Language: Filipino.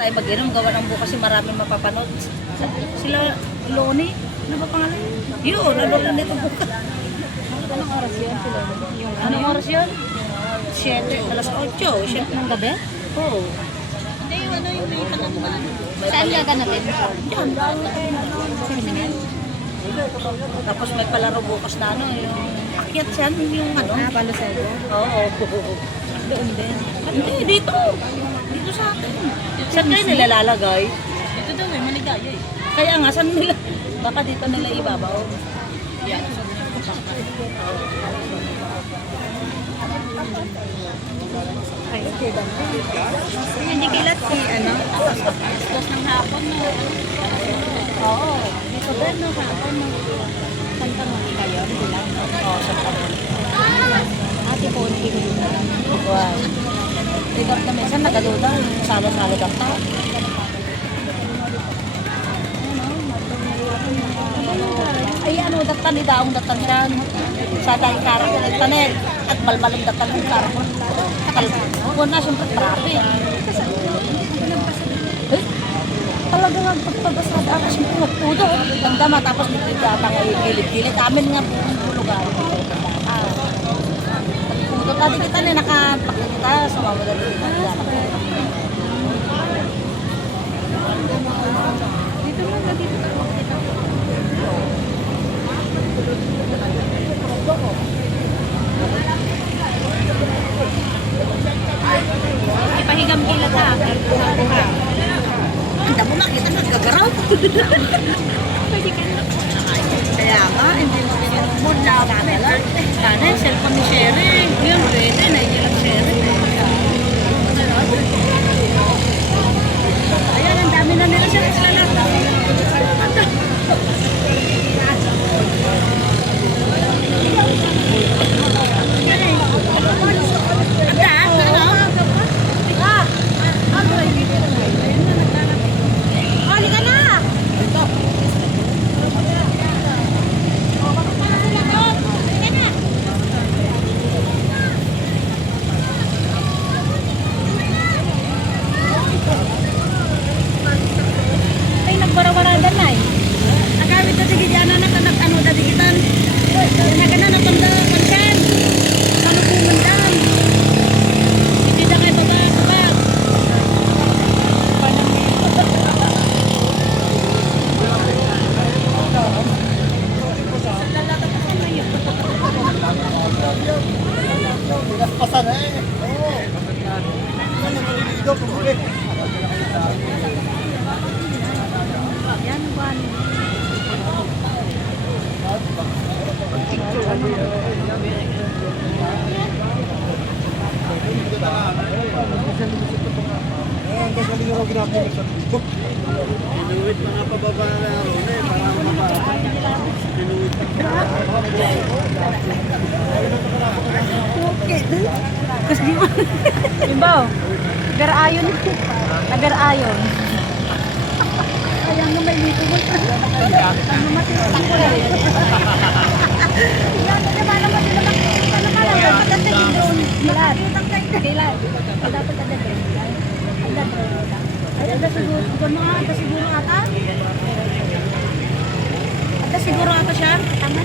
tayo mag-inom, gawa ng bukas kasi maraming mapapanood. Sila, Loni, ano ba pangalan? Yun, ano lang nito bukas. Anong oras yun sila? Yung Anong oras yun? 7, alas 8, 7 ng gabi? Oo. Hindi, yung ano yung may pangalan. Saan gaganapin? Yan. Sinihan? Tapos may palaro bukas na ano, yung akyat yan, yung ano. Ah, Palusego? Oo. Doon din. Hindi, dito. Dito sa atin. Saan kayo nilalalagay? Dito daw eh, maligaya eh. Kaya nga, saan nila? Baka dito nila ibabaw. Yan. Ay, okay ba? Hindi kilat si ano? Tapos ng hapon no. Oo. Dito ba no hapon no? Santa Monica yun? Bilang? Oo, sa kapon. Ate po, hindi ko yun alam. Wow. Tigap na minsan nagaduda, salo-salo ka pa. Ay, ano, datan ni daong datan siya. Sa dahil karang tanet at balbalang datan ng karang. Kung na, siyempre, traffic. Eh, talagang ang pagpabasad ako siyempre magpudo. Tandama, tapos nagtitatang ay gilid-gilid. Amin nga po lugar. Pagpudo, tadi kita na nakapakita sa mga madali. Dito mo na dito. Ipahigam kilat ha. Ang damo na, kita nagagaraw. Pwede ka na. Kaya nga, hindi mo pininumod na kanila. Sana yung cellphone ni Sherry. Yun, pwede, naiilang Sherry. Ayan, ang dami na nila siya. Sila na. Ay, nagbara-baradan na eh. Nagamit na sige dyan na ano na digitan. Nagana na tanda kansan. Kalupungan dan. Hindi na kayo babag. Pasan eh. Oo. Yan ang maliligaw kung huli. Yan, buwan. Ang gagaling raw ginagawa sa dito. Inuwit mga pababa na araw na eh. Para mababa. Inuwit Kasi di ba? Imbaw, garayon. Nagarayon. Kaya nga may dito mo. Ano matitak ko lang. Yan, naman naman sila makikita naman. Dapat natin yung drone. Kilat. Kilat. Dapat natin yung drone. Ay, ada siguro. Ada siguro ata. Ada siguro ata siya. Tama.